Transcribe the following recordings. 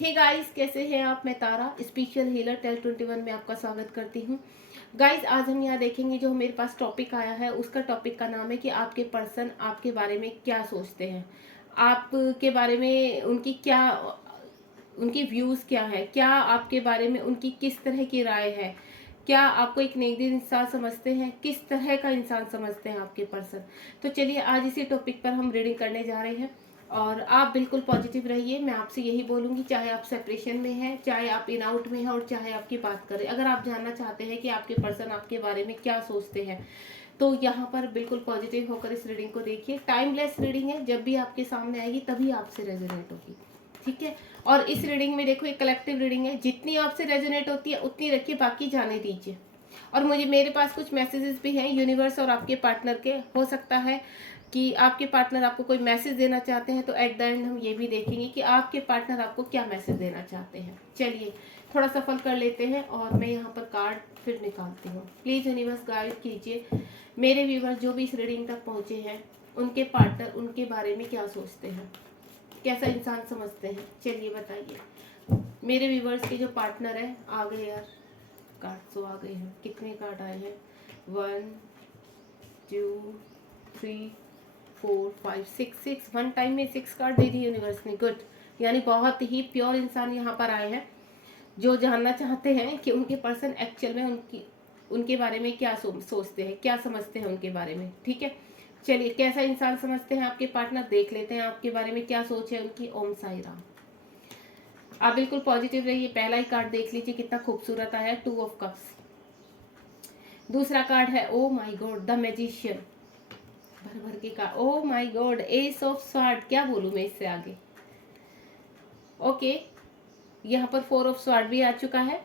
Hey guys, कैसे हैं आप? मैं तारा स्पिरिचुअल हीलर टेल 21 में आपका स्वागत करती हूँ। गाइस, आज हम यहाँ देखेंगे, जो मेरे पास टॉपिक आया है उसका टॉपिक का नाम है कि आपके पर्सन आपके बारे में क्या सोचते हैं, आपके बारे में उनकी व्यूज़ क्या है, क्या आपके बारे में उनकी किस तरह की राय है, क्या आपको एक नेगेटिव इंसान समझते हैं, किस तरह का इंसान समझते हैं आपके पर्सन। तो चलिए आज इसी टॉपिक पर हम रीडिंग करने जा रहे हैं और आप बिल्कुल पॉजिटिव रहिए। मैं आपसे यही बोलूँगी, चाहे आप सेपरेशन में हैं, चाहे आप इन आउट में हैं और चाहे आपकी बात करें, अगर आप जानना चाहते हैं कि आपके पर्सन आपके बारे में क्या सोचते हैं तो यहाँ पर बिल्कुल पॉजिटिव होकर इस रीडिंग को देखिए। टाइमलेस रीडिंग है, जब भी आपके सामने आएगी तभी आपसे रेजोनेट होगी, ठीक है। और इस रीडिंग में देखो, एक कलेक्टिव रीडिंग है, जितनी आपसे रेजोनेट होती है उतनी रखिए, बाकी जाने दीजिए। और मेरे पास कुछ मैसेजेस भी हैं यूनिवर्स और आपके पार्टनर के। हो सकता है कि आपके पार्टनर आपको कोई मैसेज देना चाहते हैं, तो एट द एंड हम ये भी देखेंगे कि आपके पार्टनर आपको क्या मैसेज देना चाहते हैं। चलिए थोड़ा सफल कर लेते हैं और मैं यहाँ पर कार्ड फिर निकालती हूँ। प्लीज़ यूनिवर्स गाइड कीजिए मेरे व्यूवर जो भी इस रीडिंग तक पहुँचे हैं, उनके पार्टनर उनके बारे में क्या सोचते हैं, कैसा इंसान समझते हैं। चलिए बताइए मेरे व्यूवर्स के जो पार्टनर है। आ गए यार कार्ड, तो आ गए हैं। कितने कार्ड आए हैं? 1 2 3 4 5 6 वन टाइम में 6 कार्ड दे दी यूनिवर्स ने। गुड, यानी बहुत ही प्योर इंसान यहाँ पर आए हैं जो जानना चाहते हैं कि उनके पर्सन एक्चुअल में उनके बारे में क्या सोचते हैं, क्या समझते हैं उनके बारे में, ठीक है। चलिए कैसा इंसान समझते हैं आपके पार्टनर, देख लेते हैं आपके बारे में क्या सोच है उनकी। ओम साई राम। आप बिल्कुल पॉजिटिव रहिए। पहला ही कार्ड देख लीजिए कितना खूबसूरत आया है, 2 ऑफ कप्स। दूसरा कार्ड है oh my God, the magician. भर भर के card, oh my God, S of sword. क्या बोलूं मैं इससे आगे। ओके, यहाँ पर 4 ऑफ स्वॉर्ड भी आ चुका है।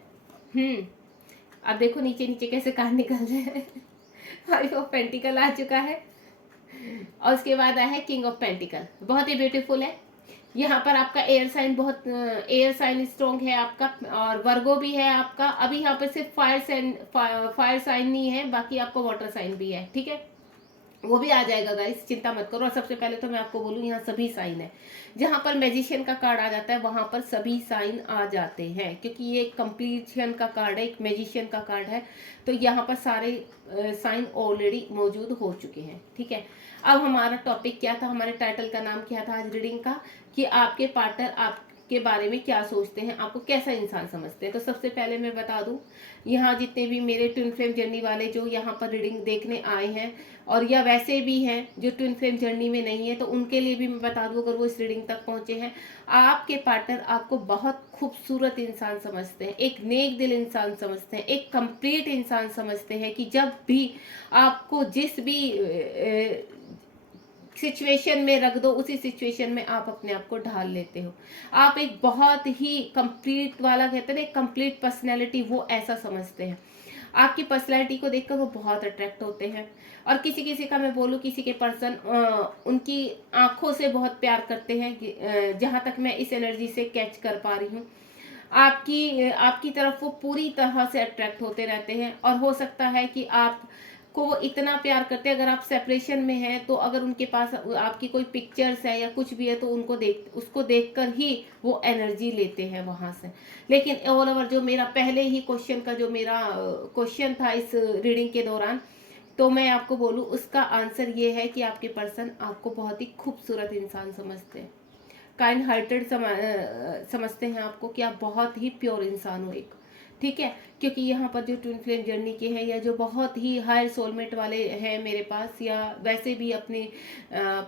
अब देखो नीचे नीचे कैसे कार्ड निकल रहे हैं। 5 ऑफ पेंटिकल आ चुका है और उसके बाद आया है किंग ऑफ पेंटिकल। बहुत ही ब्यूटीफुल है। यहाँ पर आपका एयर साइन, बहुत एयर साइन स्ट्रॉन्ग है आपका, और वर्गो भी है आपका। अभी यहाँ पर सिर्फ फायर साइन नहीं है, बाकी आपको वाटर साइन भी है, ठीक है। वो भी आ जाएगा गाइस, चिंता मत करो। और सबसे पहले तो मैं आपको बोलूँ, यहाँ सभी साइन है। जहाँ पर मैजिशियन का कार्ड आ जाता है वहां पर सभी साइन आ जाते हैं, क्योंकि ये कंप्लीशन का कार्ड है, एक मैजिशियन का कार्ड है। तो यहाँ पर सारे साइन ऑलरेडी मौजूद हो चुके हैं, ठीक है। अब हमारा टॉपिक क्या था, हमारे टाइटल का नाम क्या था आज रीडिंग का, कि आपके पार्टनर आपके बारे में क्या सोचते हैं, आपको कैसा इंसान समझते हैं। तो सबसे पहले मैं बता दूं, यहाँ जितने भी मेरे ट्विन फ्लेम जर्नी वाले जो यहाँ पर रीडिंग देखने आए हैं, और या वैसे भी हैं जो ट्विन फ्लेम जर्नी में नहीं है, तो उनके लिए भी मैं बता दूं, अगर वो इस रीडिंग तक पहुंचे हैं, आपके पार्टनर आपको बहुत खूबसूरत इंसान समझते हैं, एक नेक दिल इंसान समझते हैं, एक कंप्लीट इंसान समझते हैं, कि जब भी आपको जिस भी सिचुएशन में रख दो, उसी सिचुएशन में आप अपने आप को ढाल लेते हो। आप एक बहुत ही कंप्लीट वाला, कहते हैं ना, एक कंप्लीट पर्सनैलिटी, वो ऐसा समझते हैं। आपकी पर्सनैलिटी को देखकर वो बहुत अट्रैक्ट होते हैं। और किसी किसी का मैं बोलूँ, किसी के पर्सन उनकी आंखों से बहुत प्यार करते हैं, जहाँ तक मैं इस एनर्जी से कैच कर पा रही हूँ। आपकी आपकी तरफ वो पूरी तरह से अट्रैक्ट होते रहते हैं। और हो सकता है कि आप को वो इतना प्यार करते हैं, अगर आप सेपरेशन में हैं तो अगर उनके पास आपकी कोई पिक्चर्स है या कुछ भी है, तो उसको देखकर ही वो एनर्जी लेते हैं वहां से। लेकिन ऑल ओवर, जो मेरा पहले ही क्वेश्चन का जो मेरा क्वेश्चन था इस रीडिंग के दौरान, तो मैं आपको बोलूँ उसका आंसर ये है कि आपके पर्सन आपको बहुत ही खूबसूरत इंसान समझते हैं, काइंड हार्टेड समझते हैं आपको, कि आप बहुत ही प्योर इंसान हो एक, ठीक है। क्योंकि यहाँ पर जो ट्विन फ्लेम जर्नी के हैं, या जो बहुत ही हायर सोलमेट वाले हैं मेरे पास, या वैसे भी अपने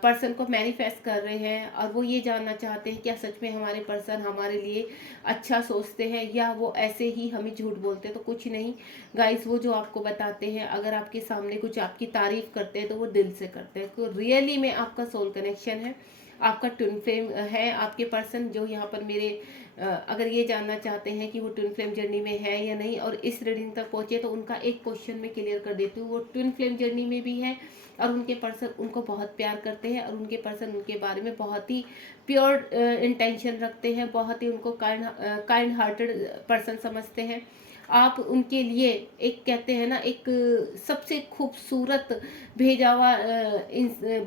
पर्सन को मैनिफेस्ट कर रहे हैं, और वो ये जानना चाहते हैं क्या सच में हमारे पर्सन हमारे लिए अच्छा सोचते हैं, या वो ऐसे ही हमें झूठ बोलते हैं। तो कुछ नहीं गाइस, वो जो आपको बताते हैं, अगर आपके सामने कुछ आपकी तारीफ करते हैं तो वो दिल से करते हैं। तो रियली में आपका सोल कनेक्शन है, आपका ट्विन फ्लेम है आपके पर्सन, जो यहाँ पर मेरे अगर ये जानना चाहते हैं कि वो ट्विन फ्लेम जर्नी में है या नहीं, और इस रीडिंग तक पहुंचे, तो उनका एक क्वेश्चन में क्लियर कर देती हूँ। वो ट्विन फ्लेम जर्नी में भी है, और उनके पर्सन उनको बहुत प्यार करते हैं, और उनके पर्सन उनके बारे में बहुत ही प्योर इंटेंशन रखते हैं, बहुत ही उनको काइंड हार्टेड पर्सन समझते हैं। आप उनके लिए एक, कहते हैं ना, एक सबसे खूबसूरत भेजा हुआ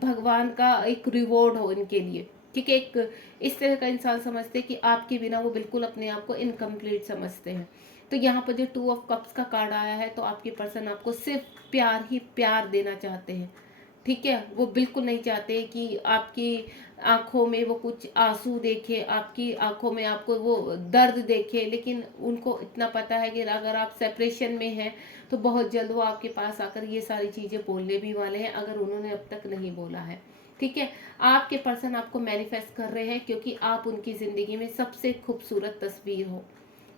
भगवान का एक रिवॉर्ड हो इनके लिए, ठीक है। एक इस तरह का इंसान समझते हैं कि आपके बिना वो बिल्कुल अपने आप को इनकम्प्लीट समझते हैं। तो यहाँ पर जो 2 ऑफ कप्स का कार्ड आया है, तो आपके पर्सन आपको सिर्फ प्यार ही प्यार देना चाहते हैं। ठीक है, वो बिल्कुल नहीं चाहते कि आपकी आंखों में वो कुछ आंसू देखे, आपकी आंखों में आपको वो दर्द देखे, लेकिन उनको इतना पता है कि अगर आप सेपरेशन में हैं तो बहुत जल्द वो आपके पास आकर ये सारी चीज़ें बोलने भी वाले हैं, अगर उन्होंने अब तक नहीं बोला है। ठीक है, आपके पर्सन आपको मैनिफेस्ट कर रहे हैं क्योंकि आप उनकी ज़िंदगी में सबसे खूबसूरत तस्वीर हो,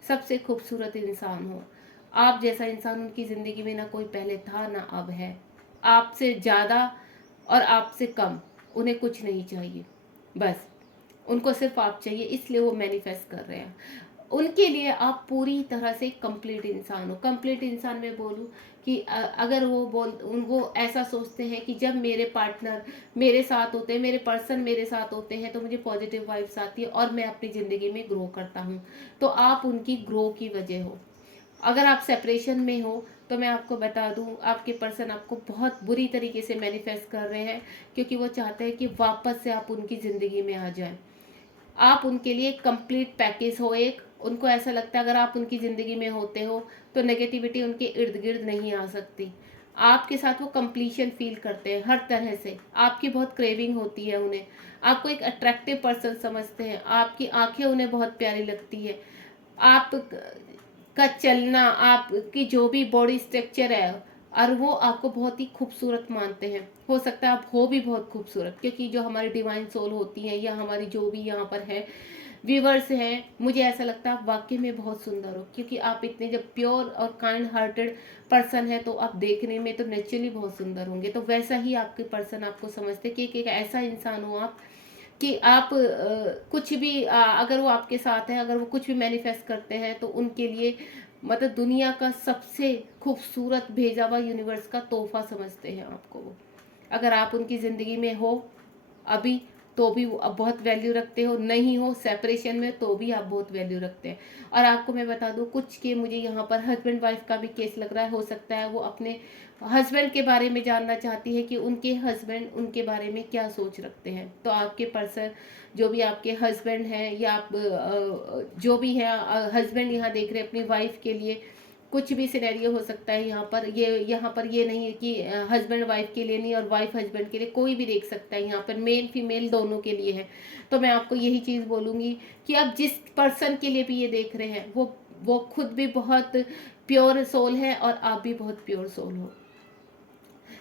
सबसे खूबसूरत इंसान हो। आप जैसा इंसान उनकी ज़िंदगी में ना कोई पहले था ना अब है। आपसे ज़्यादा और आपसे कम उन्हें कुछ नहीं चाहिए, बस उनको सिर्फ आप चाहिए, इसलिए वो मैनिफेस्ट कर रहे हैं। उनके लिए आप पूरी तरह से कंप्लीट इंसान हो। कंप्लीट इंसान में बोलूँ कि अगर वो ऐसा सोचते हैं कि जब मेरे पार्टनर मेरे साथ होते हैं, मेरे पर्सन मेरे साथ होते हैं, तो मुझे पॉजिटिव वाइब्स आती है और मैं अपनी ज़िंदगी में ग्रो करता हूँ। तो आप उनकी ग्रो की वजह हो। अगर आप सेपरेशन में हो तो मैं आपको बता दूं, आपके पर्सन आपको बहुत बुरी तरीके से मैनिफेस्ट कर रहे हैं, क्योंकि वो चाहते हैं कि वापस से आप उनकी ज़िंदगी में आ जाएं। आप उनके लिए कंप्लीट पैकेज हो एक। उनको ऐसा लगता है अगर आप उनकी ज़िंदगी में होते हो तो नेगेटिविटी उनके इर्द गिर्द नहीं आ सकती। आपके साथ वो कंप्लीशन फील करते हैं हर तरह से। आपकी बहुत क्रेविंग होती है उन्हें, आपको एक अट्रैक्टिव पर्सन समझते हैं, आपकी आंखें उन्हें बहुत प्यारी लगती है। आप का चलना, आपकी जो भी बॉडी स्ट्रक्चर है, और वो आपको बहुत ही खूबसूरत मानते हैं। हो सकता है आप हो भी बहुत खूबसूरत, क्योंकि जो हमारी डिवाइन सोल होती है या हमारी जो भी यहाँ पर है व्यूवर्स हैं, मुझे ऐसा लगता है आप वाकई में बहुत सुंदर हो, क्योंकि आप इतने जब प्योर और काइंड हार्टेड पर्सन है तो आप देखने में तो नेचुरली बहुत सुंदर होंगे। तो वैसा ही आपके पर्सन आपको समझते कि एक ऐसा इंसान हो आप कि आप कुछ भी अगर वो आपके साथ है, अगर वो कुछ भी मैनिफेस्ट करते हैं तो उनके लिए मतलब दुनिया का सबसे खूबसूरत भेजा हुआ यूनिवर्स का तोहफा समझते हैं आपको वो। अगर आप उनकी ज़िंदगी में हो अभी तो भी वो अब बहुत वैल्यू रखते हो, नहीं हो सेपरेशन में तो भी आप बहुत वैल्यू रखते हैं। और आपको मैं बता दूं कुछ के मुझे यहाँ पर हस्बैंड वाइफ का भी केस लग रहा है। हो सकता है वो अपने हस्बैंड के बारे में जानना चाहती है कि उनके हस्बैंड उनके बारे में क्या सोच रखते हैं। तो आपके पर्सन जो भी आपके हस्बैंड हैं या आप जो भी है हस्बैंड यहाँ देख रहे हैं अपनी वाइफ के लिए, कुछ भी सिनेरियो हो सकता है यहाँ पर ये नहीं है कि हस्बैंड वाइफ के लिए नहीं और वाइफ हस्बैंड के लिए, कोई भी देख सकता है। यहाँ पर मेल फीमेल दोनों के लिए है। तो मैं आपको यही चीज़ बोलूँगी कि आप जिस पर्सन के लिए भी ये देख रहे हैं वो खुद भी बहुत प्योर सोल है और आप भी बहुत प्योर सोल हो।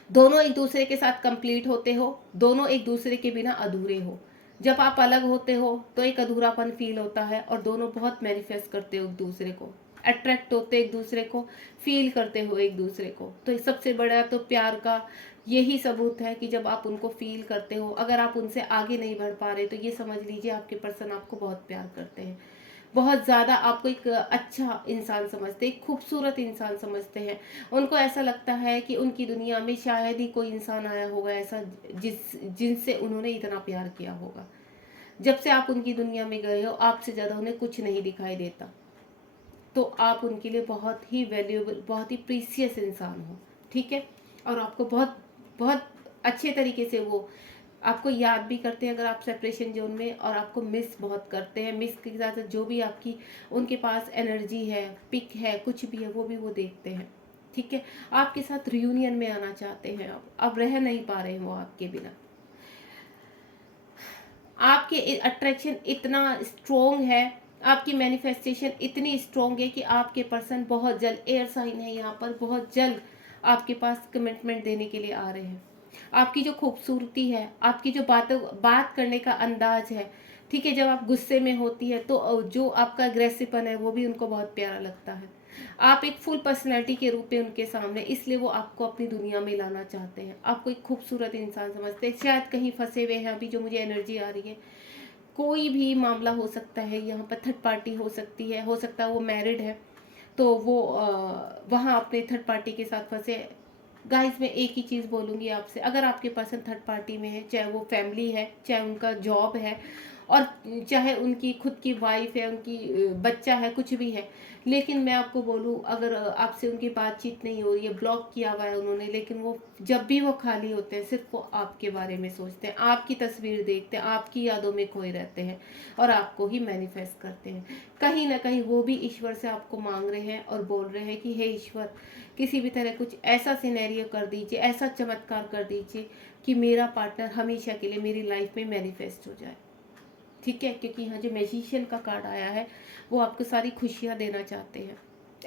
दोनों एक दूसरे के साथ कंप्लीट होते हो, दोनों एक दूसरे के बिना अधूरे हो। जब आप अलग होते हो तो एक अधूरापन फील होता है, और दोनों बहुत मैनिफेस्ट करते हो एक दूसरे को, अट्रैक्ट होते एक दूसरे को, फील करते हो एक दूसरे को। तो सबसे बड़ा तो प्यार का यही सबूत है कि जब आप उनको फील करते हो। अगर आप उनसे आगे नहीं बढ़ पा रहे तो ये समझ लीजिए आपके पर्सन आपको बहुत प्यार करते हैं, बहुत ज़्यादा आपको एक अच्छा इंसान समझते हैं, एक खूबसूरत इंसान समझते हैं। उनको ऐसा लगता है कि उनकी दुनिया में शायद ही कोई इंसान आया होगा ऐसा जिनसे उन्होंने इतना प्यार किया होगा। जब से आप उनकी दुनिया में गए हो आपसे ज़्यादा उन्हें कुछ नहीं दिखाई देता। तो आप उनके लिए बहुत ही वैल्यूएबल, बहुत ही प्रीसियस इंसान हो। ठीक है, और आपको बहुत बहुत अच्छे तरीके से वो आपको याद भी करते हैं अगर आप सेपरेशन जोन में, और आपको मिस बहुत करते हैं। मिस के साथ जो भी आपकी उनके पास एनर्जी है, पिक है, कुछ भी है, वो भी वो देखते हैं। ठीक है, आपके साथ रियूनियन में आना चाहते हैं। अब रह नहीं पा रहे हैं वो आपके बिना। आपके अट्रैक्शन इतना स्ट्रोंग है, आपकी मैनिफेस्टेशन इतनी स्ट्रोंग है कि आपके पर्सन बहुत जल्द, एयर साइन है यहाँ पर, बहुत जल्द आपके पास कमिटमेंट देने के लिए आ रहे हैं। आपकी जो खूबसूरती है, आपकी जो बात करने का अंदाज है, ठीक है, जब आप गुस्से में होती है तो जो आपका अग्रेसिवपन है वो भी उनको बहुत प्यारा लगता है। आप एक फुल पर्सनैलिटी के रूप में उनके सामने, इसलिए वो आपको अपनी दुनिया में लाना चाहते हैं। आपको एक खूबसूरत इंसान समझते हैं। शायद कहीं फंसे हुए हैं अभी, जो मुझे एनर्जी आ रही है, कोई भी मामला हो सकता है, यहाँ पर थर्ड पार्टी हो सकती है, हो सकता है वो मैरिड है तो वो वहाँ अपने थर्ड पार्टी के साथ फंसे। गाइस मैं एक ही चीज़ बोलूँगी आपसे, अगर आपके पर्सन थर्ड पार्टी में है, चाहे वो फैमिली है, चाहे उनका जॉब है, और चाहे उनकी खुद की वाइफ है, उनकी बच्चा है, कुछ भी है। लेकिन मैं आपको बोलूँ, अगर आपसे उनकी बातचीत नहीं हो रही है, ब्लॉक किया हुआ है उन्होंने, लेकिन वो जब भी वो खाली होते हैं सिर्फ वो आपके बारे में सोचते हैं, आपकी तस्वीर देखते हैं, आपकी यादों में खोए रहते हैं और आपको ही मैनिफेस्ट करते हैं। कहीं ना कहीं वो भी ईश्वर से आपको मांग रहे हैं और बोल रहे हैं कि हे ईश्वर, किसी भी तरह कुछ ऐसा सिनेरियो कर दीजिए, ऐसा चमत्कार कर दीजिए कि मेरा पार्टनर हमेशा के लिए मेरी लाइफ में मैनिफेस्ट हो जाए। ठीक है, क्योंकि यहाँ जो मैजिशियन का कार्ड आया है वो आपको सारी खुशियाँ देना चाहते हैं,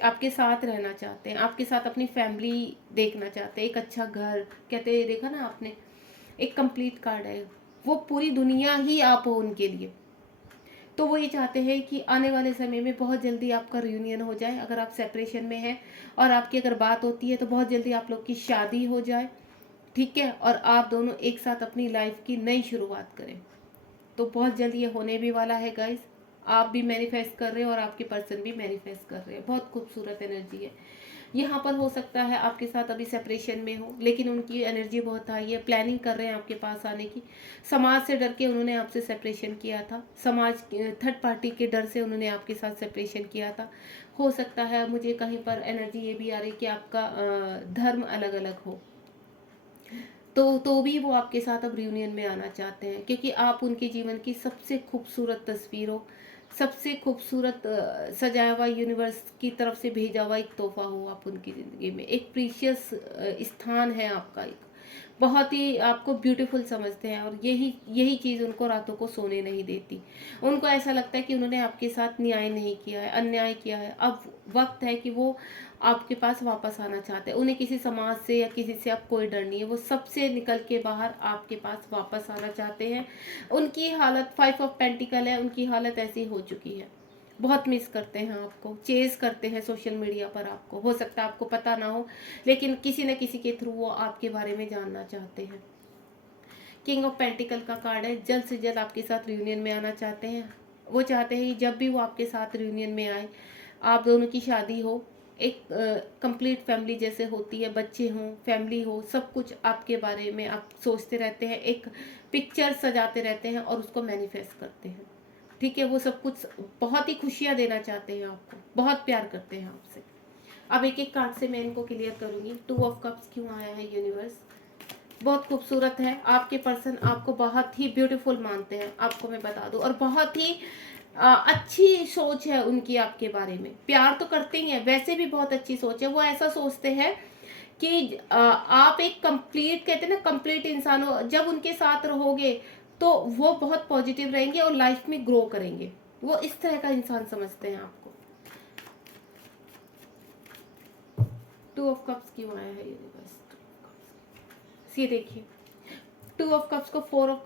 आपके साथ रहना चाहते हैं, आपके साथ अपनी फैमिली देखना चाहते हैं, एक अच्छा घर, कहते हैं, देखा ना आपने, एक कंप्लीट कार्ड है, वो पूरी दुनिया ही आप हो उनके लिए। तो वो ये चाहते हैं कि आने वाले समय में बहुत जल्दी आपका रियूनियन हो जाए, अगर आप सेपरेशन में हैं और आपकी अगर बात होती है तो बहुत जल्दी आप लोग की शादी हो जाए। ठीक है, और आप दोनों एक साथ अपनी लाइफ की नई शुरुआत करें। तो बहुत जल्द ये होने भी वाला है गाइस। आप भी मैनिफेस्ट कर रहे हैं और आपके पर्सन भी मैनिफेस्ट कर रहे हैं। बहुत खूबसूरत एनर्जी है। यहाँ पर हो सकता है आपके साथ अभी सेपरेशन में हो, लेकिन उनकी एनर्जी बहुत हाई है, प्लानिंग कर रहे हैं आपके पास आने की। समाज से डर के उन्होंने आपसे सेपरेशन किया था, समाज थर्ड पार्टी के डर से उन्होंने आपके साथ सेपरेशन किया था। हो सकता है, मुझे कहीं पर एनर्जी ये भी आ रही कि आपका धर्म अलग अलग हो, तो भी वो आपके साथ अब रियूनियन में आना चाहते हैं, क्योंकि आप उनके जीवन की सबसे खूबसूरत तस्वीर हो, सबसे खूबसूरत सजाया हुआ यूनिवर्स की तरफ से भेजा हुआ एक तोहफा हो आप उनकी ज़िंदगी में। एक प्रीशियस स्थान है आपका, एक बहुत ही आपको ब्यूटीफुल समझते हैं, और यही यही चीज़ उनको रातों को सोने नहीं देती। उनको ऐसा लगता है कि उन्होंने आपके साथ न्याय नहीं किया है, अन्याय किया है। अब वक्त है कि वो आपके पास वापस आना चाहते हैं। उन्हें किसी समाज से या किसी से अब कोई डर नहीं है, वो सबसे निकल के बाहर आपके पास वापस आना चाहते हैं। उनकी हालत 5 ऑफ पेंटिकल है, उनकी हालत ऐसी हो चुकी है, बहुत मिस करते हैं आपको, चेज करते हैं सोशल मीडिया पर आपको, हो सकता है आपको पता ना हो, लेकिन किसी न किसी के थ्रू वो आपके बारे में जानना चाहते हैं। किंग ऑफ पेंटिकल का कार्ड है, जल्द से जल्द आपके साथ रियूनियन में आना चाहते हैं। वो चाहते हैं कि जब भी वो आपके साथ रियूनियन में आए, आप दोनों की शादी हो, एक कंप्लीट फैमिली जैसे होती है, बच्चे हों, फैमिली हो, सब कुछ आपके बारे में आप सोचते रहते हैं, एक पिक्चर सजाते रहते हैं और उसको मैनिफेस्ट करते हैं। ठीक है, वो सब कुछ बहुत ही खुशियाँ देना चाहते हैं आपको, बहुत प्यार करते हैं आपसे। अब एक एक कार्ड से मैं इनको क्लियर करूंगी। 2 ऑफ कप्स क्यों आया है यूनिवर्स, बहुत खूबसूरत है। आपके पर्सन आपको बहुत ही ब्यूटीफुल मानते हैं, आपको मैं बता दूं, और बहुत ही अच्छी सोच है उनकी आपके बारे में। प्यार तो करते ही हैं, वैसे भी बहुत अच्छी सोच है। वो ऐसा सोचते हैं कि आप एक कंप्लीट, कहते हैं ना, कंप्लीट इंसान हो। जब उनके साथ रहोगे तो वो बहुत पॉजिटिव रहेंगे और लाइफ में ग्रो करेंगे। वो इस तरह का इंसान समझते हैं आपको। 2 ऑफ कप्स क्यों आया है यूनिवर्स, ये देखिए, 2 ऑफ कप्स को 4 ऑफ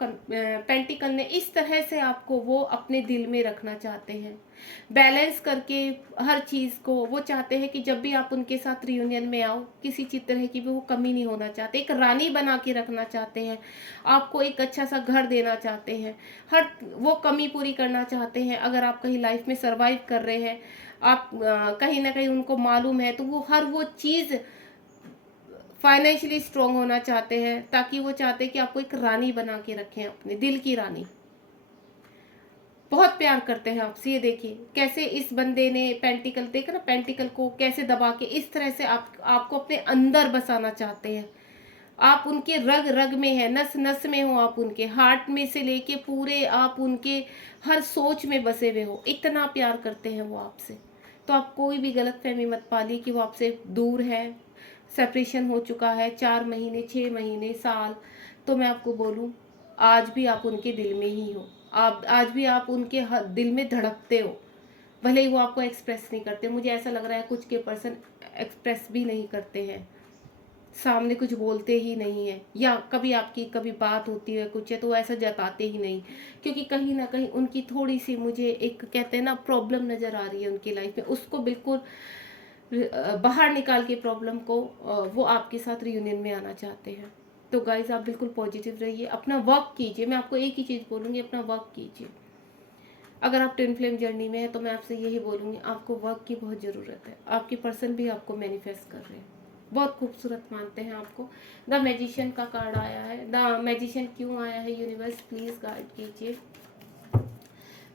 पेंटिकल ने इस तरह से आपको वो अपने दिल में रखना चाहते हैं, बैलेंस करके हर चीज़ को। वो चाहते हैं कि जब भी आप उनके साथ रियूनियन में आओ, किसी चीज तरह की भी वो कमी नहीं होना चाहते, एक रानी बना के रखना चाहते हैं आपको, एक अच्छा सा घर देना चाहते हैं, हर वो कमी पूरी करना चाहते हैं। अगर आप कहीं लाइफ में सर्वाइव कर रहे हैं, आप कहीं ना कहीं उनको मालूम है, तो वो हर वो चीज़ फाइनेंशियली स्ट्रोंग होना चाहते हैं, ताकि वो चाहते हैं कि आपको एक रानी बना के रखें, अपने दिल की रानी। बहुत प्यार करते हैं आपसे। ये देखिए कैसे इस बंदे ने पेंटिकल, देखा ना, पेंटिकल को कैसे दबा के इस तरह से आपको अपने अंदर बसाना चाहते हैं। आप उनके रग रग में है, नस नस में हो, आप उनके हार्ट में से लेके पूरे आप उनके हर सोच में बसे हुए हो। इतना प्यार करते हैं वो आपसे। तो आप कोई भी गलत फहमी मत पालिए कि वो आपसे दूर है, सेपरेशन हो चुका है 4 महीने, 6 महीने, साल। तो मैं आपको बोलूं, आज भी आप उनके दिल में ही हो। आप आज भी आप उनके दिल में धड़कते हो, भले ही वो आपको एक्सप्रेस नहीं करते। मुझे ऐसा लग रहा है कुछ के पर्सन एक्सप्रेस भी नहीं करते हैं, सामने कुछ बोलते ही नहीं है, या कभी आपकी कभी बात होती है कुछ है तो ऐसा जताते ही नहीं, क्योंकि कहीं ना कहीं उनकी थोड़ी सी, मुझे एक कहते हैं ना, प्रॉब्लम नज़र आ रही है उनकी लाइफ में। उसको बिल्कुल बाहर निकाल के प्रॉब्लम को वो आपके साथ रियूनियन में आना चाहते हैं। तो गाइज आप बिल्कुल पॉजिटिव रहिए, अपना वर्क कीजिए। मैं आपको एक ही चीज़ बोलूँगी, अपना वर्क कीजिए। अगर आप ट्विन फ्लेम जर्नी में है तो मैं आपसे यही बोलूँगी, आपको वर्क की बहुत ज़रूरत है। आपके पर्सन भी आपको मैनिफेस्ट कर रहे हैं, बहुत खूबसूरत मानते हैं आपको। द मैजिशियन का कार्ड आया है। द मैजिशियन क्यों आया है यूनिवर्स, प्लीज़ गाइड कीजिए।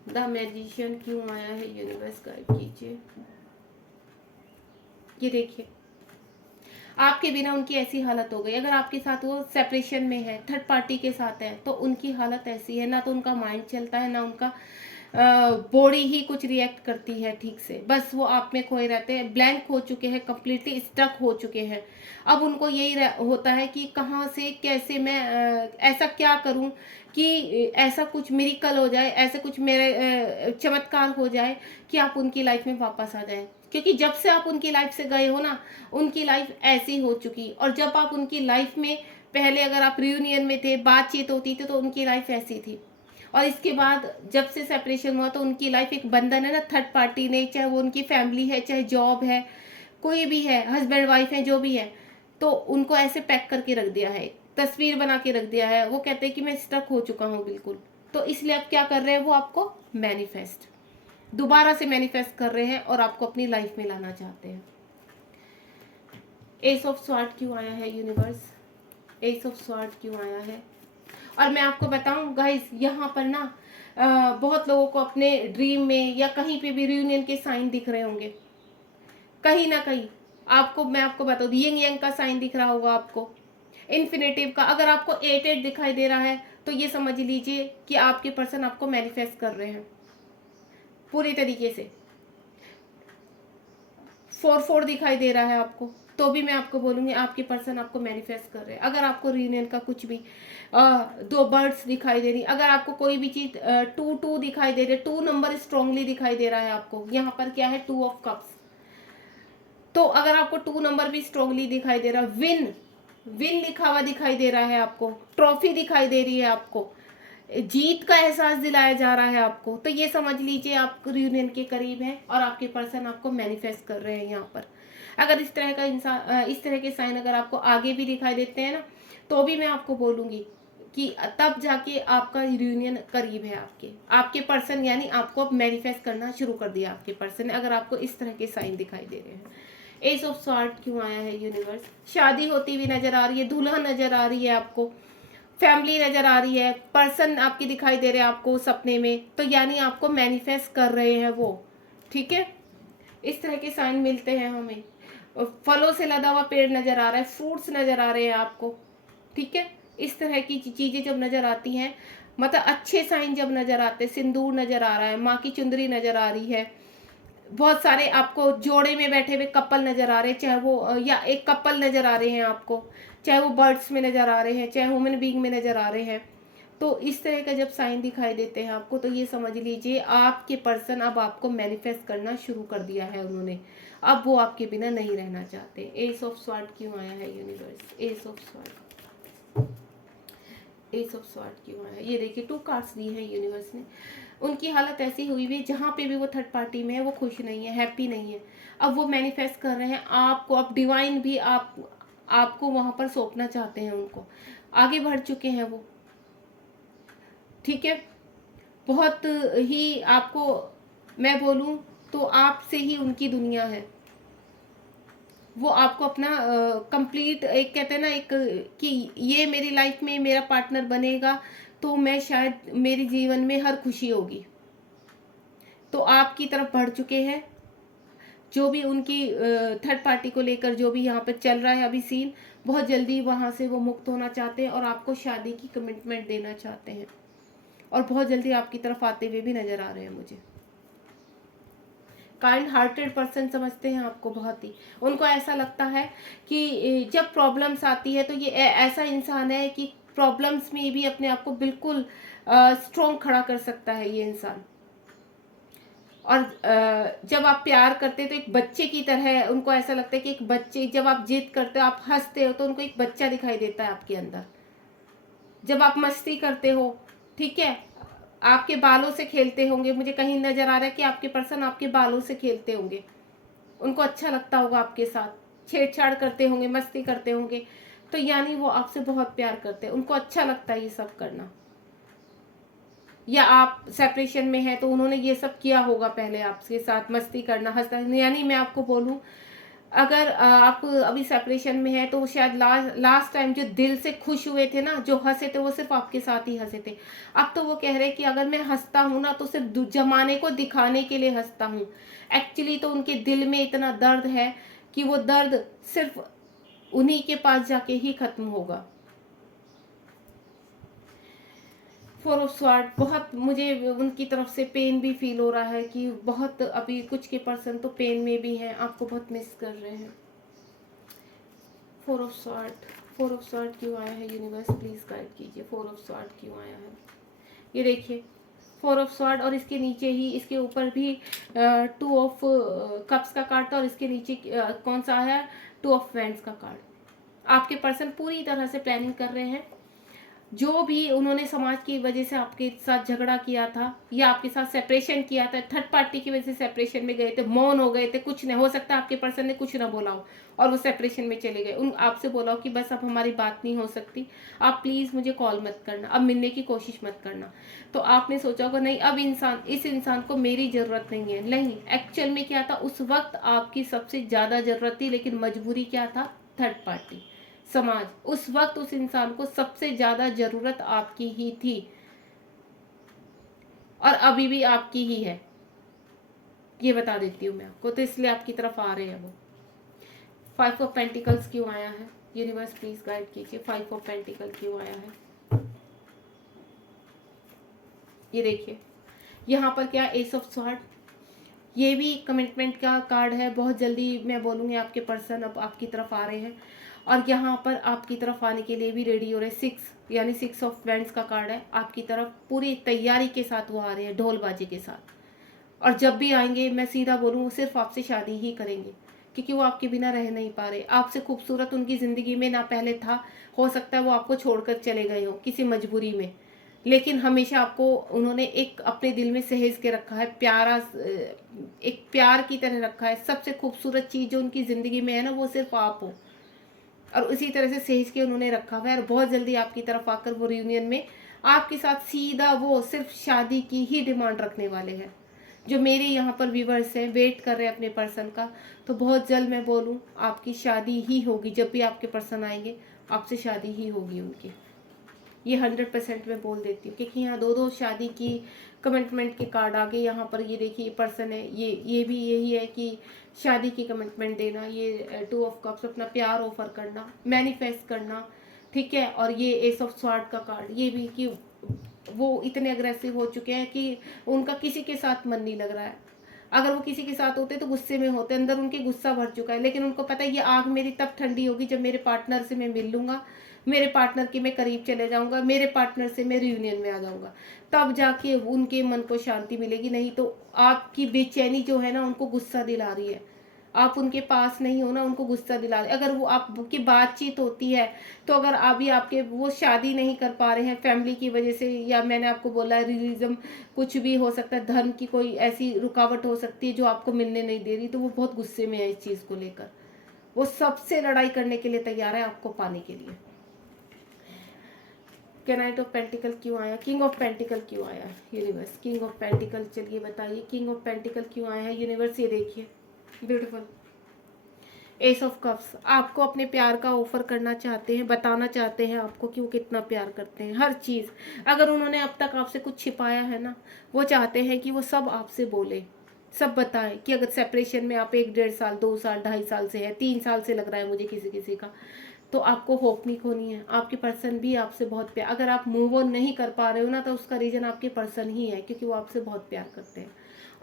द मैजिशियन क्यों आया है, यूनिवर्स गाइड कीजिए। ये देखिए, आपके बिना उनकी ऐसी हालत हो गई। अगर आपके साथ वो सेपरेशन में है, थर्ड पार्टी के साथ है, तो उनकी हालत ऐसी है, ना तो उनका माइंड चलता है, ना उनका बॉडी ही कुछ रिएक्ट करती है ठीक से। बस वो आप में खोए रहते हैं, ब्लैंक हो चुके हैं, कम्प्लीटली स्टक हो चुके हैं। अब उनको यही होता है कि कहाँ से कैसे मैं ऐसा क्या करूं कि ऐसा कुछ मिरेकल हो जाए, ऐसा कुछ मेरे चमत्कार हो जाए कि आप उनकी लाइफ में वापस आ जाए। क्योंकि जब से आप उनकी लाइफ से गए हो ना, उनकी लाइफ ऐसी हो चुकी। और जब आप उनकी लाइफ में पहले अगर आप रियूनियन में थे, बातचीत होती थी, तो उनकी लाइफ ऐसी थी। और इसके बाद जब से सेपरेशन हुआ तो उनकी लाइफ एक बंधन है ना, थर्ड पार्टी ने, चाहे वो उनकी फैमिली है, चाहे जॉब है, कोई भी है, हस्बैंड वाइफ है, जो भी है, तो उनको ऐसे पैक करके रख दिया है, तस्वीर बना के रख दिया है। वो कहते हैं कि मैं स्टक हो चुका हूँ बिल्कुल। तो इसलिए आप क्या कर रहे हैं, वो आपको मैनिफेस्ट, दोबारा से मैनिफेस्ट कर रहे हैं और आपको अपनी लाइफ में लाना चाहते हैं। एस ऑफ स्वॉर्ड क्यों आया है यूनिवर्स, एस ऑफ स्वॉर्ड क्यों आया है। और मैं आपको बताऊं गाइस, यहाँ पर ना बहुत लोगों को अपने ड्रीम में या कहीं पे भी रियूनियन के साइन दिख रहे होंगे, कहीं ना कहीं। आपको मैं आपको बता दूं, यिंग यांग का साइन दिख रहा होगा आपको, इन्फिनेटिव का। अगर आपको 8 दिखाई दे रहा है तो ये समझ लीजिए कि आपके पर्सन आपको मैनिफेस्ट कर रहे हैं पूरी तरीके से। 4 दिखाई दे रहा है आपको, तो भी मैं आपको बोलूंगी आपके पर्सन आपको मैनिफेस्ट कर रहे हैं। अगर आपको रियूनियन का कुछ भी 2 बर्ड्स दिखाई दे रही, अगर आपको कोई भी चीज 2 दिखाई दे रही, 2 नंबर स्ट्रांगली दिखाई दे रहा है आपको। यहाँ पर क्या है, 2 ऑफ कप्स। तो अगर आपको 2 नंबर भी स्ट्रांगली दिखाई दे रहा, विन विन लिखा हुआ दिखाई दे रहा है आपको, ट्रॉफी दिखाई दे रही है आपको, जीत का एहसास दिलाया जा रहा है आपको, तो ये समझ लीजिए आप रियूनियन के करीब हैं और आपके पर्सन आपको मैनिफेस्ट कर रहे हैं यहाँ पर। अगर इस तरह का इंसान, इस तरह के साइन अगर आपको आगे भी दिखाई देते हैं ना, तो भी मैं आपको बोलूंगी कि तब जाके आपका रियूनियन करीब है। आपके पर्सन यानी आपको अब मैनिफेस्ट करना शुरू कर दिया आपके पर्सन ने, अगर आपको इस तरह के साइन दिखाई दे रहे हैं। एस ऑफ स्वॉर्ड क्यों आया है यूनिवर्स, शादी होती हुई नजर आ रही है, दुल्हन नजर आ रही है आपको, फैमिली नजर आ रही है, पर्सन आपकी दिखाई दे रहे हैं आपको सपने में, तो यानी आपको मैनिफेस्ट कर रहे हैं वो। ठीक है, इस तरह के साइन मिलते हैं हमें। फलों से लदा हुआ पेड़ नजर आ रहा है, फ्रूट्स नजर आ रहे हैं आपको। ठीक है, इस तरह की चीजें जब नजर आती हैं, मतलब अच्छे साइन जब नजर आते हैं, सिंदूर नजर आ रहा है, माँ की चुंदरी नजर आ रही है, बहुत सारे आपको जोड़े में बैठे हुए कपल नजर आ रहे हैं, चाहे वो या एक कपल नजर आ रहे हैं आपको, चाहे वो बर्ड्स में नजर आ रहे हैं, चाहे ह्यूमन बीइंग में नजर आ रहे हैं। तो इस तरह का जब साइन दिखाई देते हैं आपको, तो ये समझ लीजिए आपके पर्सन अब आपको मैनिफेस्ट करना शुरू कर दिया है उन्होंने। अब वो आपके बिना नहीं रहना चाहते। एस ऑफ स्वॉर्ड क्यों आया है universe, S of sword, S of sword क्यों आया। ये देखिए 2 कार्ड्स दी हैं यूनिवर्स ने। उनकी हालत ऐसी हुई हुई, जहाँ पे भी वो थर्ड पार्टी में है वो खुश नहीं है, हैप्पी नहीं है। अब वो मैनिफेस्ट कर रहे हैं आपको, अब डिवाइन भी आपको वहां पर सौंपना चाहते हैं उनको। आगे बढ़ चुके हैं वो। ठीक है, बहुत ही आपको मैं बोलूं तो आपसे ही उनकी दुनिया है। वो आपको अपना कंप्लीट, एक कहते हैं ना, एक कि ये मेरी लाइफ में मेरा पार्टनर बनेगा तो मैं शायद मेरे जीवन में हर खुशी होगी। तो आपकी तरफ बढ़ चुके हैं। जो भी उनकी थर्ड पार्टी को लेकर जो भी यहाँ पर चल रहा है अभी सीन, बहुत जल्दी वहां से वो मुक्त होना चाहते हैं और आपको शादी की कमिटमेंट देना चाहते हैं, और बहुत जल्दी आपकी तरफ आते हुए भी नजर आ रहे हैं मुझे। काइंड हार्टेड पर्सन समझते हैं आपको बहुत ही। उनको ऐसा लगता है कि जब प्रॉब्लम्स आती है तो ये ऐसा इंसान है कि प्रॉब्लम्स में भी अपने आप को बिल्कुल स्ट्रॉन्ग खड़ा कर सकता है ये इंसान। और जब आप प्यार करते हो तो एक बच्चे की तरह उनको ऐसा लगता है कि एक बच्चे, जब आप जिद करते हो, आप हंसते हो, तो उनको एक बच्चा दिखाई देता है आपके अंदर। जब आप मस्ती करते हो, ठीक है, आपके बालों से खेलते होंगे, मुझे कहीं नजर आ रहा है कि आपके पर्सन आपके बालों से खेलते होंगे, उनको अच्छा लगता होगा आपके साथ, छेड़छाड़ करते होंगे, मस्ती करते होंगे, तो यानी वो आपसे बहुत प्यार करते हैं, उनको अच्छा लगता है ये सब करना। या आप सेपरेशन में हैं तो उन्होंने ये सब किया होगा पहले आपके साथ, मस्ती करना, हंसना। यानी मैं आपको बोलूं, अगर आप अभी सेपरेशन में है तो वो शायद लास्ट टाइम जो दिल से खुश हुए थे ना, जो हंसे थे, वो सिर्फ आपके साथ ही हंसे थे। अब तो वो कह रहे हैं कि अगर मैं हंसता हूं ना तो सिर्फ जमाने को दिखाने के लिए हंसता हूं। एक्चुअली तो उनके दिल में इतना दर्द है कि वो दर्द सिर्फ उन्हीं के पास जाके ही खत्म होगा। फोर ऑफ स्वॉर्ड, बहुत मुझे उनकी तरफ से पेन भी फील हो रहा है कि बहुत अभी कुछ के पर्सन तो पेन में भी हैं, आपको बहुत मिस कर रहे हैं। Four of sword, four of sword क्यों आया है यूनिवर्स, प्लीज गाइड कीजिए। फोर ऑफ स्वॉर्ड क्यों आया है, ये देखिए फोर ऑफ स्वॉर्ड, और इसके नीचे ही, इसके ऊपर भी टू ऑफ कप्स का कार्ड था, और इसके नीचे कौन सा आया, टू ऑफ वैंड्स का कार्ड। आपके पर्सन पूरी तरह से प्लानिंग कर रहे हैं। जो भी उन्होंने समाज की वजह से आपके साथ झगड़ा किया था या आपके साथ सेपरेशन किया था, थर्ड पार्टी की वजह से सेपरेशन में गए थे, मौन हो गए थे, कुछ नहीं हो सकता आपके पर्सन ने कुछ ना बोला हो और वो सेपरेशन में चले गए, उन आपसे बोला हो कि बस अब हमारी बात नहीं हो सकती, आप प्लीज मुझे कॉल मत करना, अब मिलने की कोशिश मत करना। तो आपने सोचा होगा नहीं अब इस इंसान को मेरी जरूरत नहीं है। नहीं, एक्चुअल में क्या था, उस वक्त आपकी सबसे ज्यादा जरूरत थी, लेकिन मजबूरी क्या था, थर्ड पार्टी, समाज। उस वक्त उस इंसान को सबसे ज्यादा जरूरत आपकी ही थी और अभी भी आपकी ही है, ये बता देती हूँ मैं आपको, तो इसलिए आपकी तरफ आ रहे हैं वो। फाइव ऑफ पेंटिकल्स क्यों आया है यूनिवर्स, प्लीज गाइड कीजिए। फाइव ऑफ पेंटिकल क्यों आया है, ये देखिए यहाँ पर क्या, एस ऑफ स्वॉर्ड, ये भी कमिटमेंट का कार्ड है। बहुत जल्दी मैं बोलूँगी आपके पर्सन अब आपकी तरफ आ रहे हैं, और यहाँ पर आपकी तरफ आने के लिए भी रेडी हो रहे हैं। सिक्स यानी सिक्स ऑफ वैंड्स का कार्ड है, आपकी तरफ पूरी तैयारी के साथ वो आ रहे हैं, ढोल बाजे के साथ। और जब भी आएंगे मैं सीधा बोलूँ, वो सिर्फ आपसे शादी ही करेंगे, क्योंकि वो आपके बिना रह नहीं पा रहे। आपसे खूबसूरत उनकी ज़िंदगी में ना पहले था, हो सकता है वो आपको छोड़कर चले गए हो किसी मजबूरी में, लेकिन हमेशा आपको उन्होंने एक अपने दिल में सहेज के रखा है, प्यारा, एक प्यार की तरह रखा है। सबसे खूबसूरत चीज़ जो उनकी ज़िंदगी में है ना, वो सिर्फ आप हो, और उसी तरह से सहेज के उन्होंने रखा हुआ है। और बहुत जल्दी आपकी तरफ आकर वो रियूनियन में आपके साथ सीधा वो सिर्फ शादी की ही डिमांड रखने वाले हैं। जो मेरे यहाँ पर व्यूवर्स हैं, वेट कर रहे हैं अपने पर्सन का, तो बहुत जल्द मैं बोलूँ आपकी शादी ही होगी। जब भी आपके पर्सन आएंगे आपसे शादी ही होगी उनकी, ये 100% मैं बोल देती हूँ, क्योंकि यहाँ दो दो शादी की कमिटमेंट के कार्ड आगे। यहाँ पर ये देखिए पर्सन है, ये भी यही है कि शादी की कमिटमेंट देना, ये टू ऑफ कप्स, अपना प्यार ऑफर करना, मैनिफेस्ट करना, ठीक है। और ये एस ऑफ स्वॉर्ड का कार्ड, ये भी कि वो इतने अग्रेसिव हो चुके हैं कि उनका किसी के साथ मन नहीं लग रहा है। अगर वो किसी के साथ होते तो गुस्से में होते, अंदर उनके गुस्सा भर चुका है, लेकिन उनको पता है ये आग मेरी तब ठंडी होगी जब मेरे पार्टनर से मैं मिल लूंगा, मेरे पार्टनर के मैं करीब चले जाऊंगा, मेरे पार्टनर से मैं रियूनियन में आ जाऊंगा, तब जाके उनके मन को शांति मिलेगी। नहीं तो आपकी बेचैनी जो है ना, उनको गुस्सा दिला रही है। आप उनके पास नहीं हो ना, उनको गुस्सा दिला रहे। अगर वो आपकी बातचीत होती है तो अगर अभी आपके वो शादी नहीं कर पा रहे हैं फैमिली की वजह से, या मैंने आपको बोला रिलीजन, कुछ भी हो सकता है, धर्म की कोई ऐसी रुकावट हो सकती है जो आपको मिलने नहीं दे रही, तो वो बहुत गुस्से में है इस चीज़ को लेकर। वो सबसे लड़ाई करने के लिए तैयार है आपको पाने के लिए। नाइट ऑफ पेंटिकल क्यों आया, किंग ऑफ पेंटिकल क्यों आया यूनिवर्स, किंग ऑफ पेंटिकल, चलिए बताइए किंग ऑफ पेंटिकल क्यों आया है यूनिवर्स। ये देखिए ब्यूटीफुल एस ऑफ कप्स, आपको अपने प्यार का ऑफर करना चाहते हैं, बताना चाहते हैं आपको कि वो कितना प्यार करते हैं, हर चीज़। अगर उन्होंने अब तक आपसे कुछ छिपाया है ना, वो चाहते हैं कि वो सब आपसे बोले, सब बताएं। कि अगर सेपरेशन में आप 1-1.5 साल, 2 साल, 2.5 साल से है, 3 साल से लग रहा है मुझे किसी किसी का, तो आपको होप नहीं खोनी है। आपके पर्सन भी आपसे बहुत प्यार, अगर आप मूव ऑन नहीं कर पा रहे हो ना, तो उसका रीज़न आपके पर्सन ही है, क्योंकि वो आपसे बहुत प्यार करते हैं।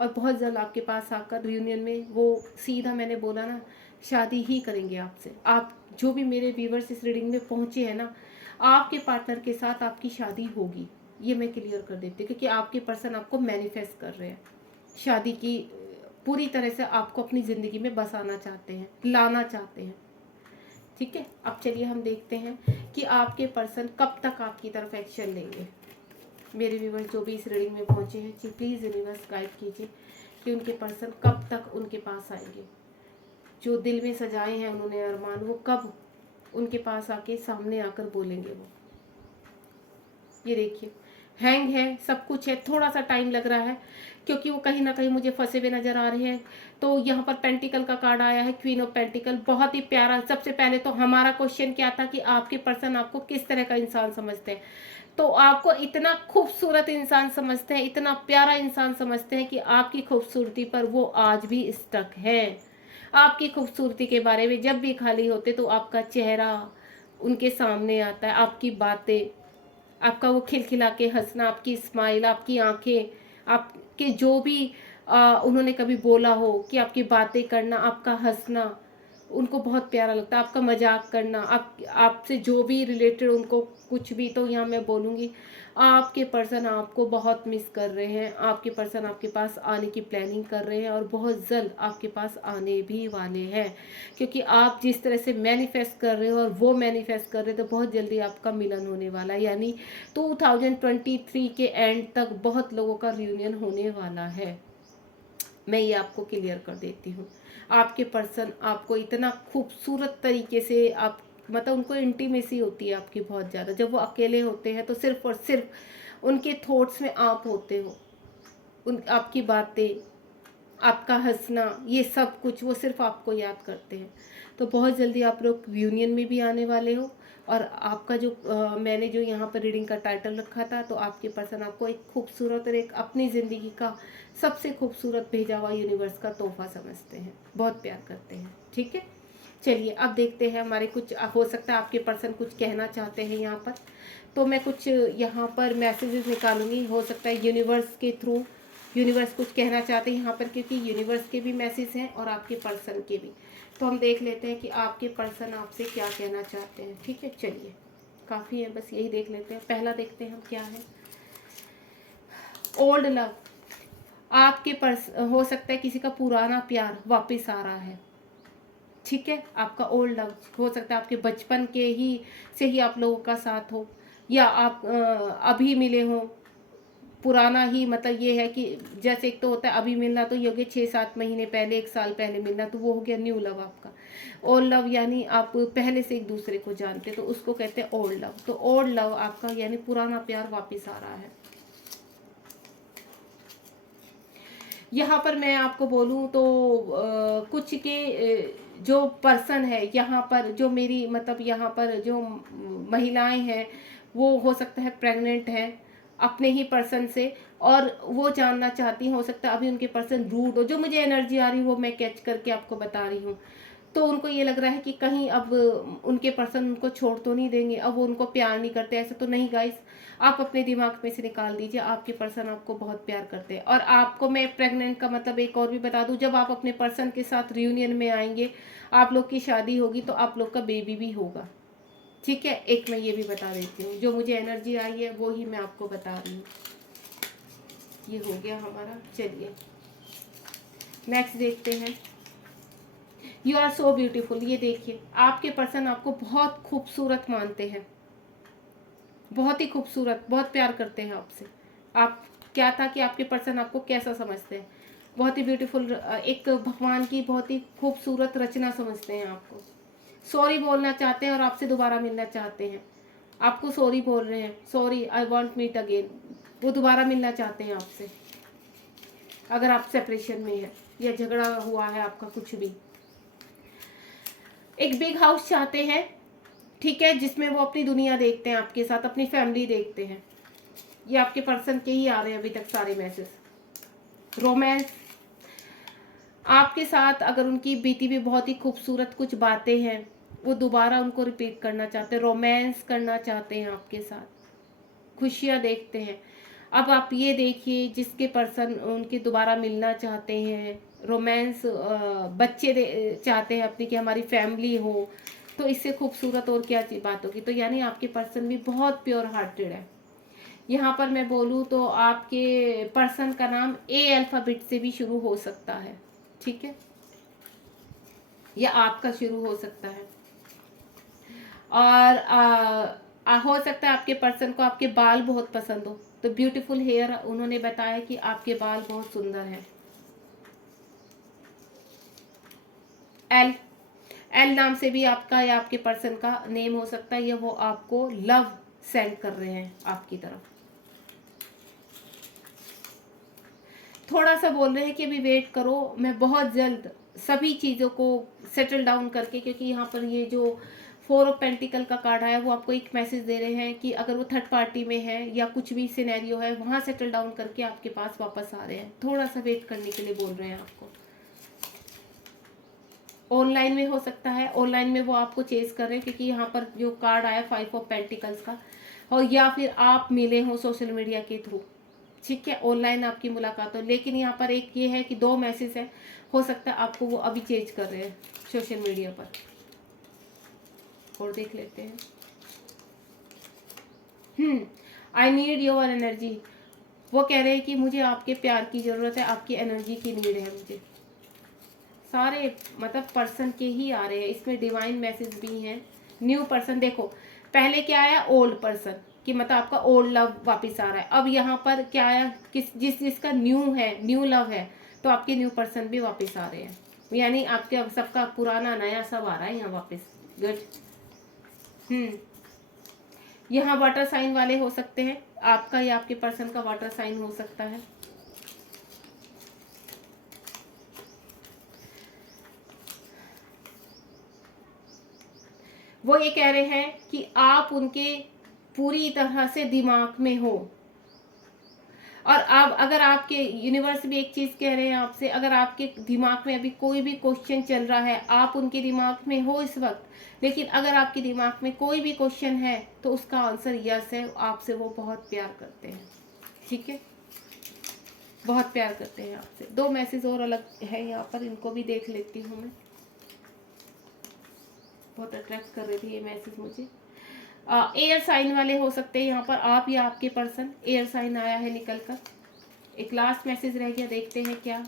और बहुत जल्द आपके पास आकर रियूनियन में वो सीधा, मैंने बोला ना, शादी ही करेंगे आपसे। आप जो भी मेरे व्यूवर्स इस रीडिंग में पहुंचे हैं ना, आपके पार्टनर के साथ आपकी शादी होगी, ये मैं क्लियर कर देती हूँ, क्योंकि आपके पर्सन आपको मैनिफेस्ट कर रहे हैं, शादी की पूरी तरह से आपको अपनी ज़िंदगी में बसाना चाहते हैं, लाना चाहते हैं, ठीक है। अब चलिए हम देखते हैं कि आपके पर्सन कब तक आपकी तरफ एक्शन लेंगे। मेरे व्यूवर्स जो भी इस रीडिंग में पहुंचे हैं, जी प्लीज़ यूनिवर्स गाइड कीजिए कि उनके पर्सन कब तक उनके पास आएंगे। जो दिल में सजाए हैं उन्होंने अरमान, वो कब उनके पास आके सामने आकर बोलेंगे वो। ये देखिए हैंग है, सब कुछ है, थोड़ा सा टाइम लग रहा है क्योंकि वो कहीं ना कहीं मुझे फंसे हुए नज़र आ रहे हैं। तो यहाँ पर पेंटिकल का कार्ड आया है, क्वीन ऑफ पेंटिकल, बहुत ही प्यारा। सबसे पहले तो हमारा क्वेश्चन क्या था कि आपके पर्सन आपको किस तरह का इंसान समझते हैं। तो आपको इतना खूबसूरत इंसान समझते हैं, इतना प्यारा इंसान समझते हैं कि आपकी खूबसूरती पर वो आज भी स्टक है। आपकी खूबसूरती के बारे में जब भी खाली होते तो आपका चेहरा उनके सामने आता है, आपकी बातें, आपका वो खिलखिला के हंसना, आपकी स्माइल, आपकी आंखें, आपके जो भी उन्होंने कभी बोला हो कि आपकी बातें करना, आपका हंसना उनको बहुत प्यारा लगता है, आपका मजाक करना, आपसे जो भी रिलेटेड उनको कुछ भी। तो यहाँ मैं बोलूँगी आपके पर्सन आपको बहुत मिस कर रहे हैं। आपके पर्सन आपके पास आने की प्लानिंग कर रहे हैं और बहुत जल्द आपके पास आने भी वाले हैं, क्योंकि आप जिस तरह से मैनिफेस्ट कर रहे हो और वो मैनिफेस्ट कर रहे हो, तो बहुत जल्दी आपका मिलन होने वाला है। यानी 2023 के एंड तक बहुत लोगों का रियूनियन होने वाला है। मैं ये आपको क्लियर कर देती हूँ। आपके पर्सन आपको इतना खूबसूरत तरीके से आप मतलब उनको इंटीमेसी होती है आपकी बहुत ज़्यादा। जब वो अकेले होते हैं तो सिर्फ और सिर्फ उनके थॉट्स में आप होते हो। उन आपकी बातें, आपका हंसना, ये सब कुछ वो सिर्फ आपको याद करते हैं। तो बहुत जल्दी आप लोग यूनियन में भी आने वाले हो। और आपका जो मैंने जो यहाँ पर रीडिंग का टाइटल रखा था, तो आपके पर्सन आपको एक खूबसूरत और एक अपनी ज़िंदगी का सबसे खूबसूरत भेजा हुआ यूनिवर्स का तोहफा समझते हैं, बहुत प्यार करते हैं। ठीक है, चलिए अब देखते हैं हमारे कुछ, हो सकता है आपके पर्सन कुछ कहना चाहते हैं यहाँ पर। तो मैं कुछ यहाँ पर मैसेजेस निकालूंगी, हो सकता है यूनिवर्स के थ्रू यूनिवर्स कुछ कहना चाहते हैं यहाँ पर, क्योंकि यूनिवर्स के भी मैसेज हैं और आपके पर्सन के भी। तो हम देख लेते हैं कि आपके पर्सन आपसे क्या कहना चाहते हैं। ठीक है, चलिए काफ़ी है, बस यही देख लेते हैं। पहला देखते हैं हम क्या है। ओल्ड लव, आपके हो सकता है किसी का पुराना प्यार वापस आ रहा है। ठीक है, आपका ओल्ड लव हो सकता है आपके बचपन के ही से ही आप लोगों का साथ हो, या आप अभी मिले हो। पुराना ही मतलब ये है कि जैसे एक तो होता है अभी मिलना, तो ये हो गया 6-7 महीने पहले, 1 साल पहले मिलना, तो वो हो गया न्यू लव आपका। ओल्ड लव यानी आप पहले से एक दूसरे को जानते, तो उसको कहते हैं ओल्ड लव। तो ओल्ड लव आपका यानी पुराना प्यार वापस आ रहा है। यहाँ पर मैं आपको बोलूँ तो कुछ के जो पर्सन है यहाँ पर, जो मेरी मतलब यहाँ पर जो महिलाएं हैं, वो हो सकता है प्रेग्नेंट हैं अपने ही पर्सन से, और वो जानना चाहती हैं, हो सकता है अभी उनके पर्सन रूड हो। जो मुझे एनर्जी आ रही है वो मैं कैच करके आपको बता रही हूँ। तो उनको ये लग रहा है कि कहीं अब उनके पर्सन उनको छोड़ तो नहीं देंगे, अब वो उनको प्यार नहीं करते। ऐसा तो नहीं गाइस, आप अपने दिमाग में से निकाल दीजिए, आपके पर्सन आपको बहुत प्यार करते हैं। और आपको मैं प्रेग्नेंट का मतलब एक और भी बता दूं, जब आप अपने पर्सन के साथ रियूनियन में आएंगे, आप लोग की शादी होगी, तो आप लोग का बेबी भी होगा। ठीक है, एक मैं ये भी बता देती हूँ, जो मुझे एनर्जी आई है वो ही मैं आपको बता रही हूँ। ये हो गया हमारा, चलिए नेक्स्ट देखते हैं। यू आर सो ब्यूटीफुल, ये देखिए आपके पर्सन आपको बहुत खूबसूरत मानते हैं, बहुत ही खूबसूरत, बहुत प्यार करते हैं आपसे। आप क्या था कि आपके पर्सन आपको कैसा समझते हैं, बहुत ही ब्यूटीफुल, एक भगवान की बहुत ही खूबसूरत रचना समझते हैं आपको। सॉरी बोलना चाहते हैं और आपसे दोबारा मिलना चाहते हैं। आपको सॉरी बोल रहे हैं, sorry I want meet again, वो दोबारा मिलना चाहते हैं आपसे। अगर आप सेपरेशन में है या झगड़ा हुआ है आपका कुछ भी, एक बिग हाउस चाहते हैं, ठीक है, जिसमें वो अपनी दुनिया देखते हैं, आपके साथ अपनी फैमिली देखते हैं। ये आपके पर्सन के ही आ रहे हैं अभी तक सारे मैसेज। रोमांस, आपके साथ अगर उनकी बीती हुई बहुत ही खूबसूरत कुछ बातें हैं, वो दोबारा उनको रिपीट करना चाहते हैं, रोमांस करना चाहते हैं आपके साथ, खुशियाँ देखते हैं। अब आप ये देखिए, जिसके पर्सन उनके दोबारा मिलना चाहते हैं, रोमांस, बच्चे चाहते हैं अपनी कि हमारी फैमिली हो, तो इससे खूबसूरत और क्या बात होगी। तो यानी आपके पर्सन भी बहुत प्योर हार्टेड है। यहाँ पर मैं बोलूँ तो आपके पर्सन का नाम ए अल्फ़ाबेट से भी शुरू हो सकता है। ठीक है, या आपका शुरू हो सकता है। और हो सकता है आपके पर्सन को आपके बाल बहुत पसंद हो, तो ब्यूटीफुल हेयर उन्होंने बताया कि आपके बाल बहुत सुंदर हैं। एल, एल नाम से भी आपका या आपके पर्सन का नेम हो सकता है, या वो आपको लव सेंड कर रहे हैं आपकी तरफ। थोड़ा सा बोल रहे हैं कि अभी वेट करो, मैं बहुत जल्द सभी चीज़ों को सेटल डाउन करके, क्योंकि यहाँ पर ये जो 4 ऑफ पेंटिकल का कार्ड आया वो आपको एक मैसेज दे रहे हैं कि अगर वो थर्ड पार्टी में है या कुछ भी सिनेरियो है वहाँ सेटल डाउन करके आपके पास वापस आ रहे हैं। थोड़ा सा वेट करने के लिए बोल रहे हैं आपको। ऑनलाइन में हो सकता है, ऑनलाइन में वो आपको चेज कर रहे हैं, क्योंकि यहाँ पर जो कार्ड आया 5 ऑफ पेंटिकल्स का, और या फिर आप मिले हो सोशल मीडिया के थ्रू, ठीक है, ऑनलाइन आपकी मुलाकात हो। लेकिन यहाँ पर एक ये है कि 2 मैसेज है, हो सकता है आपको वो अभी चेंज कर रहे हैं सोशल मीडिया पर। और देख लेते हैं। आई नीड योर एनर्जी, वो कह रहे हैं कि मुझे आपके प्यार की ज़रूरत है, आपकी एनर्जी की नीड है मुझे। सारे मतलब पर्सन के ही आ रहे हैं, इसमें डिवाइन मैसेज भी हैं। न्यू पर्सन, देखो पहले क्या आया, ओल्ड पर्सन कि मतलब आपका ओल्ड लव वापस आ रहा है। अब यहाँ पर क्या आया, जिसका न्यू है, न्यू लव है, तो आपके न्यू पर्सन भी वापस आ रहे हैं, यानी आपके सबका पुराना नया सब आ रहा है यहाँ वापस। गुड। यहाँ वाटर साइन वाले हो सकते हैं, आपका या आपके पर्सन का वाटर साइन हो सकता है। वो ये कह रहे हैं कि आप उनके पूरी तरह से दिमाग में हो। और अब अगर आपके यूनिवर्स भी एक चीज़ कह रहे हैं आपसे, अगर आपके दिमाग में अभी कोई भी क्वेश्चन चल रहा है, आप उनके दिमाग में हो इस वक्त, लेकिन अगर आपके दिमाग में कोई भी क्वेश्चन है तो उसका आंसर यस है, आपसे वो बहुत प्यार करते हैं, ठीक है, बहुत प्यार करते हैं आपसे। 2 मैसेज और अलग है यहाँ पर, इनको भी देख लेती हूँ मैं। बहुत अट्रैक्ट कर रहे थे ये मैसेज मुझे। एयर साइन वाले हो सकते हैं यहाँ पर, आप या आपके पर्सन। एयर साइन आया है निकल कर। एक लास्ट मैसेज रह गया, देखते हैं क्या।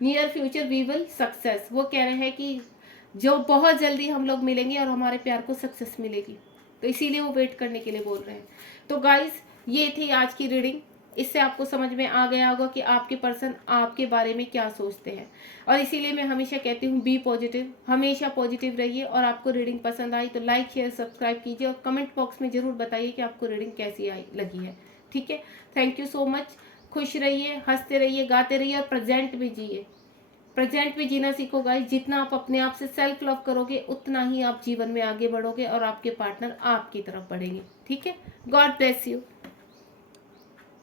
Near future we will success, वो कह रहे हैं कि जो बहुत जल्दी हम लोग मिलेंगे और हमारे प्यार को सक्सेस मिलेगी, तो इसीलिए वो वेट करने के लिए बोल रहे हैं। तो गाइस ये थी आज की रीडिंग। इससे आपको समझ में आ गया होगा कि आपके पर्सन आपके बारे में क्या सोचते हैं, और इसीलिए मैं हमेशा कहती हूँ बी पॉजिटिव, हमेशा पॉजिटिव रहिए। और आपको रीडिंग पसंद आई तो लाइक शेयर सब्सक्राइब कीजिए, और कमेंट बॉक्स में ज़रूर बताइए कि आपको रीडिंग कैसी आई लगी है, ठीक है। Thank you so much. खुश रहिए, हंसते रहिए, गाते रहिए, और प्रेजेंट भी जिए। प्रेजेंट भी जीना सीखो गाइस। जितना आप अपने आप से सेल्फ लव करोगे उतना ही आप जीवन में आगे बढ़ोगे और आपके पार्टनर आपकी तरफ बढ़ेंगे, ठीक है। God bless you.